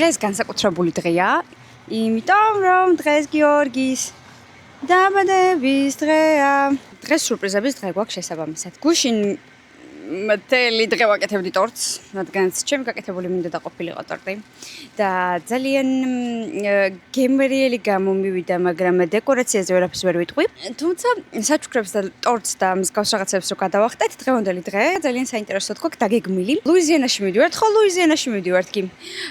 დღეს განსაკუთრებული დღეა, იმიტომ რომ დღეს გიორგის დაბადების დღეა. დღეს სურპრიზების დღე გვაქვს შესაბამისად. გუშინ მთელი დღე ვაკეთებდი ტორტს, რადგანაც ჩემი გაკეთებული მინდა დაყოფილიყო ტორტი და ძალიან გემრიელი გამომივიდა, მაგრამ დეკორაციაზე ვერაფერს ვერ ვიტყვი. თუმცა საჩუქრებს და ტორტს და მსგავს რაღაცებს რო გადავახტეთ, დღევანდელი დღე ძალიან საინტერესოდ გვაქვს დაგეგმილი. ლუიზიანაში მივდივართ, ხო ლუიზიანაში მივდივართ კი.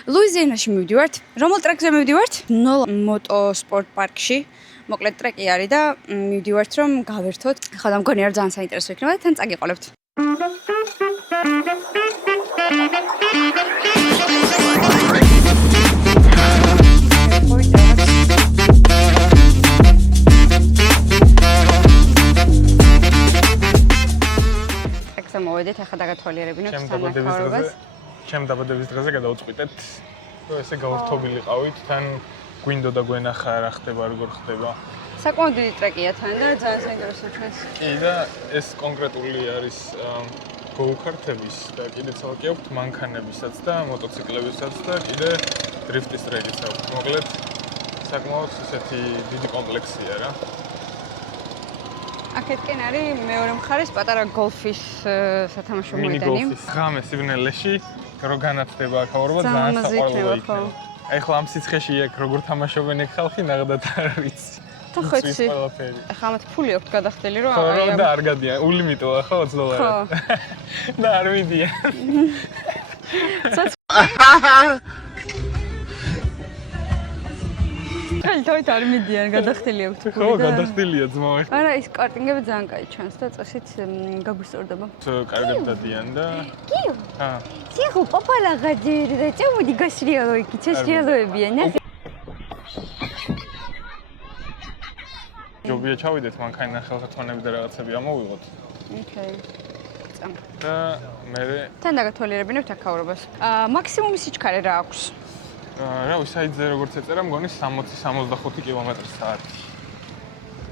ლუიზიანაში მივდივართ. რომელ ტრეკზე მივდივართ? ნოლა მოტოსპორტ პარკში. მოკლედ ტრეკი არის და მივდივართ რომ გავერთოთ. ხოდა მგონი არ ძალიან საინტერესო იქნება და თან წაგიყოლებთ. ტრეკზე მოვედით, ახლა დაგათვალიერებინოთ თანახმადობას. ჩემ დაბადების დღეზე გადავწყვიტეთ, რომ ესე გავერთობილიყავით, თან გვინდოდა გვენახა რა ხდება, როგორ ხდება. საკმაოდ დიდი ტრეკია თან და ძალიან საინტერესო ჩვენს. კი და ეს კონკრეტული არის გოუკარტების და კიდე ცალკე აქვთ მანქანებისაც და მოტოციკლებისაც და კიდე დრიფტის ტრეკიც აქვთ. მოკლედ საკმაოდ ისეთი დიდი კომპლექსია რა. აქეთკენ არის მეორე მხარეს პატარა გოლფის სათამაშო მოედანი. მინი გოლფის ღამე სიგნალეში რო განათდება აქაურობა ძალიან საყვარელო იქნება. ეხლა ამ სიცხეში იქ როგორ თამაშობენ ეგ ხალხი ნახდათ არ ვიცი. თუ ხეცი. ახლა ამათ ფული აქვს გადახდელი რომ აი და არ გადიან. ულიმიტოა ხო 20 დოლარად. და არ მიდიან. თოით არ მიდიან, გადახდელი აქვს ფული და. ხო, გადახდელია ძმაო. არა, ის კარტინგები ძალიან კაი ჩანს და წესით გაგვისწორდება. კარგად დადიან და კიო. ჰა. სიხო პაპალა გაძირი და წამოდი გასრიალო იქ, ჩასრიალოებია, ნახე. ჯობია ჩავიდეთ მანქანიდან ხელხეთვანები და რაღაცები ამოვიღოთ. ოკეი. წამ. და მე თან დაგათვალიერებინებთ აქაურობას. მაქსიმუმი სიჩქარე რა აქვს? რა ვიცი, საიტზე როგორც ეწერა, მგონი 60-65 კმ/სთ.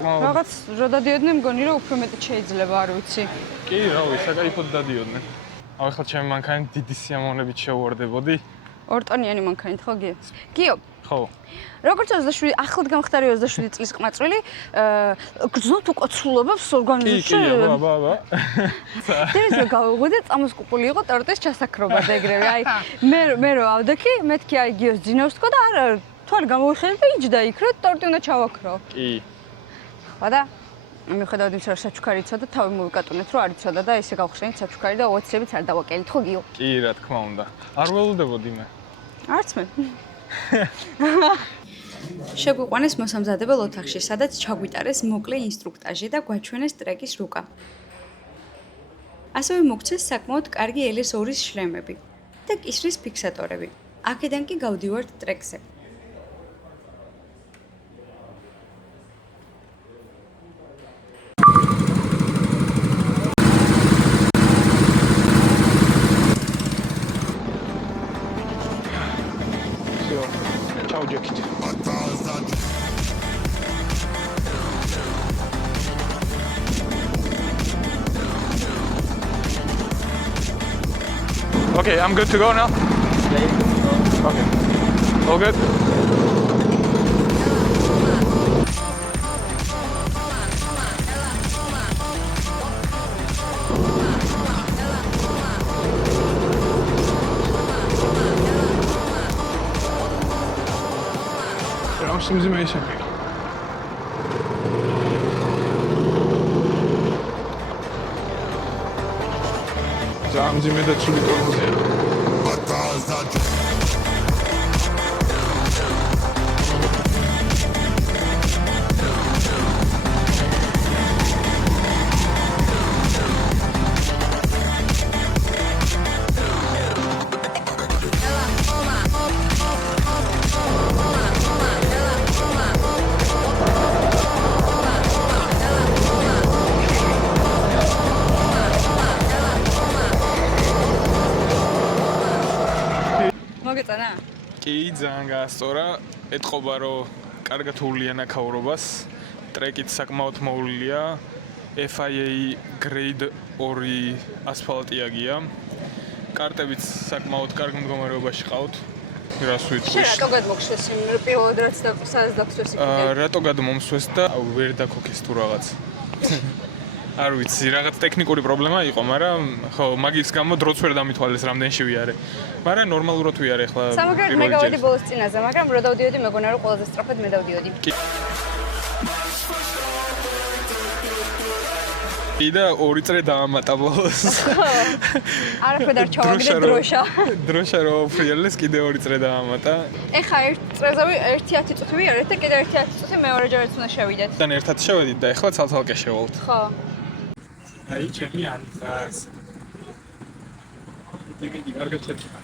რაღაც რო დადიოდნენ, მგონი რომ უფრო მეტი შეიძლება, არ ვიცი. კი, რა ვიცი, საკაიფოდ დადიოდნენ. ახლა ჩემი მანქანი დიდი სიამოვნებით შევუვარდებოდი. ორტონიანი მანქანით ხო გიო? გიო. ხო. როგორც 27 ახლად გამხდარი 27 წლის ყმაწვილი, გრძნობთ უკაცრულობებს ორგანიზმში. კი, აბა. დევიზა გავუღუდე, წამოსკუპული იყო ტორტის ჩასაქრობა და ეგრევე. აი, მე რო ავდექი, მეთქი აი გიოს ძინავს თქო და არა, თვალი გამოვიხილე და იჯდა იქ, რომ ტორტი უნდა ჩავაქრო. კი. ხო და მიუხედავად იმისა, რომ საჩუქარი იცოდა, თავი მოვიკატუნეთ, რომ არ იცოდა და ესე გავხსენით საჩუქარი და ოცებიც არ დავაკელით, ხო გიო? კი, რა თქმა უნდა. არ ველოდებოდი მე. არც მე. შეგვიყვანეს მოსამზადებელ ოთახში, სადაც ჩაგვიტარეს მოკლე ინსტრუქტაჟი და გვაჩვენეს ტრეკის რუკა. ასევე მოგცეს საკმაოდ კარგი LS2-ის შლემები და კისრის ფიქსატორები. აქედან კი გავდივართ ტრეკზე. Okay, I'm good to go now. Okay. All good. I'm some mation. Zamzime da çuli tormozia. მოგეწონა? კი, ძალიან გაასწორა. ეთყობა რომ კარგად უვლიან აქაურობას. ტრეკით საკმაოდ მოვლილია. FIA Grade 2 ასფალტი აგია. კარტებიც საკმაოდ კარგ მდგომარეობაში ყავთ. რას შენ ვიტყვი? რატო გადმოგშვეს იმ პირველად რაც და სადაც დაგსვეს იქიდან? რატო გადმომსვეს და ვერ დაქოქეს თუ რაღაც. არ ვიცი, რაღაც ტექნიკური პრობლემა იყო, მაგრამ ხო, მაგის გამო დროც ვერ დამითვალეს რამდენში ვიარე. მაგრამ ნორმალურად ვიარე ახლა. სამაგერ მე გავედი ბოლოს წინაზე, მაგრამ რო დავდიოდი მეგონა რომ ყველაზე სწრაფად მე დავდიოდი. და 2 წრე დაამატა ბოლოს. არაფერ არ ჩავაგდე დროშა. დროშა რო ფრიალეს კიდე 2 წრე დაამატა. ეხა ერთ წრეზე 1-10 წუთი ვიარეთ და კიდე 1-10 წუთი მეორეჯერაც უნდა შევიდეთ. თან ერთად შევედით და ეხლა ცალ-ცალკე შევალთ. ხო. აი, ჩემი ანთას. დიდი კარგად შეჭა.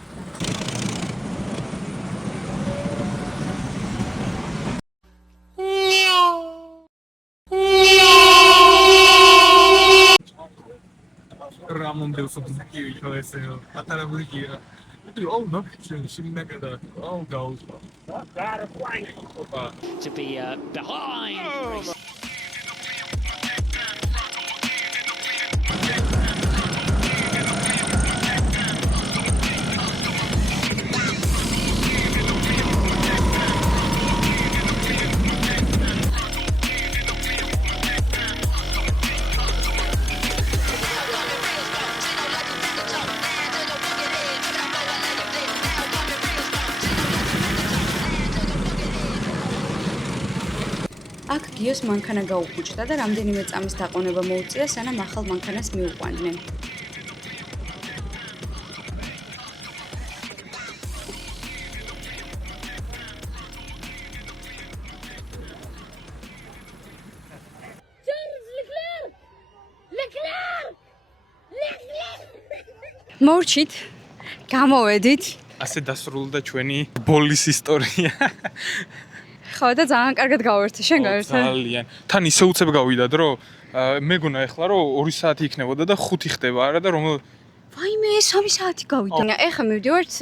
რამონდელს ოფისკი ვიქოლეს პატარა ბურიკია. Oh, no, she never oh, goes. To be behind. აქ გიოს მანქანა გაუხუჭდა და რამდენიმე წამის დაყონება მოუწია, სანამ ახალ მანქანას მიუყვანდნენ. მორჩით, გამოვედით. ასე დასრულდა ჩვენი ბოლის ისტორია. ხო და ძალიან კარგად გავერთე, შენ გავერთე? ძალიან. თან ისე უცებ გავიდა დრო, მეგონა ეხლა რომ 2 საათი იქნებოდა და 5 ხდება არა და რომ ვაიმე 3 საათი გავიდა. ეხლა მივდივართ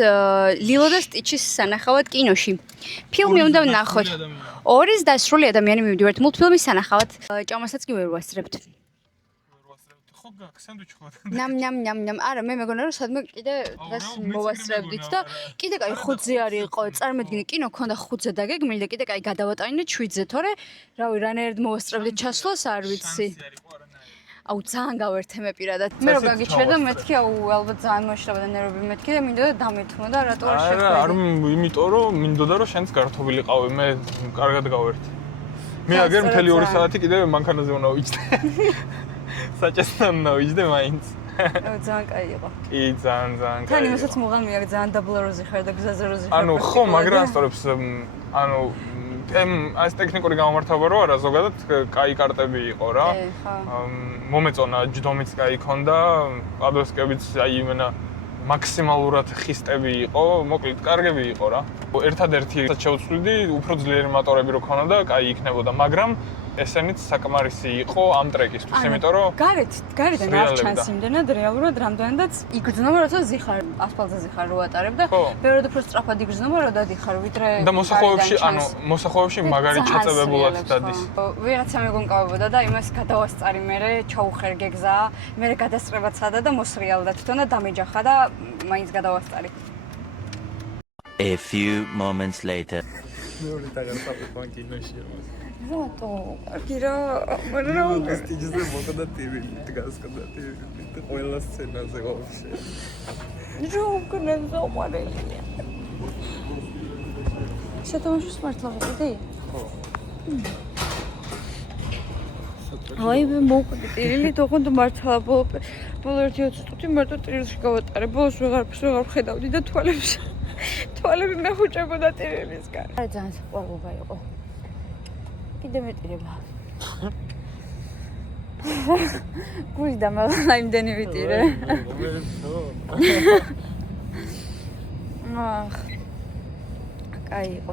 ლილო და სტიჩის სანახავად კინოში. ფილმი უნდა ვნახოთ. 2-ის დასრული ადამიანი მივდივართ მულტფილმის სანახავად. ჭამასაც კი ვერ ვასწრებთ. ხო გაქვს სანდვიჩი ხო? ნამ. არა, მე მეგონა რომ სადმე კიდე დღეს მოვასწრებდით და კიდე კაი 5-ზე არ იყო. წარმოვიდგინე, კინო ქონდა 5-ზე დაგეგმილი და კიდე კაი გადავატანინე 7-ზე, თორე რავი, რანაირად მოვასწრებდით ჩასვლას არ ვიცი. აუ ძალიან გავერთე მე პირადად. მე რო გაგიჩერდა მეთქი, აუ ალბათ ძალიან მოშრებოდა ნერვები მეთქი და მინდოდა დამეთმო და რატო არ შეხვედი. არა, იმიტომ რომ მინდოდა რომ შენც გართობილი ყავი, მე კარგად გავერთე. მე აგერ მთელი 2 საათი კიდე მანქანაზე უნდა ვიჯდე. საჭესთან უნდა ვიჯდე მაინც. ძალიან კაი იყო. კი, ძალიან კაი. თან იმასაც მოღალმე არის ძალიან დაბლაროზი ხარ და გზაზე როზი ხარ. ანუ ხო, მაგრამ ასწორებს ანუ ეს ტექნიკური გამომართავება რო არა, ზოგადად კაი კარტები იყო რა. მომეწონა ჯდომიც კაი ქონდა, პადოსკებიც აი იმენა მაქსიმალურად ხისტები იყო, მოკლედ კარგები იყო რა. ერთადერთი შეუცვლიდი, უფრო ძლიერი მოტორები რო ქონოდა, კაი იქნებოდა, მაგრამ ესენიც საკმარისი იყო ამ ტრეკისთვის, იმიტომ რომ გარედან არ ჩანს იმდენად რეალურად რამდენადაც იგრძნობა, როცა ზიხარ, ასფალტზე ხარ რო ატარებ და ბევრად უფრო სწრაფად იგრძნობა, რო დადიხარ, ვიდრე და მოსახოვებში მაგარი ჩაწებებულად დადის. ვიღაცა მეგონკავებოდა და იმას გადავასწარი მერე, ჩაუხერგე გზა, მერე გადასწრება ცადა და მოსრიალდა თვითონ და დამეჯახა და მაინც გადავასწარი. A few moments later. მეორე დაგასაფრთხო კინოში ამას. რატო? კი რა, მაგრამ რა სტიჯზე მოკდა ტივი, დგას ყდა ტივი, ყველა სცენაზე ვაფშე. ჯოგნე ზომარელია. შეთამაშოს მართლა ვიყიდი? ხო. აი მე მოვყდი ტირილი, თქო მართლა ბოლო 1-20 წუთი მარტო ტირილში გავატარე. ბოლოს ვეღარ ხედავდი და თვალები მეხუჭებოდა ტირილისგან. არა ძალიან სიყვარული იყო. კიდე მეტირება. გულდა მაგა იმდენი ვიტირე. კაი იყო.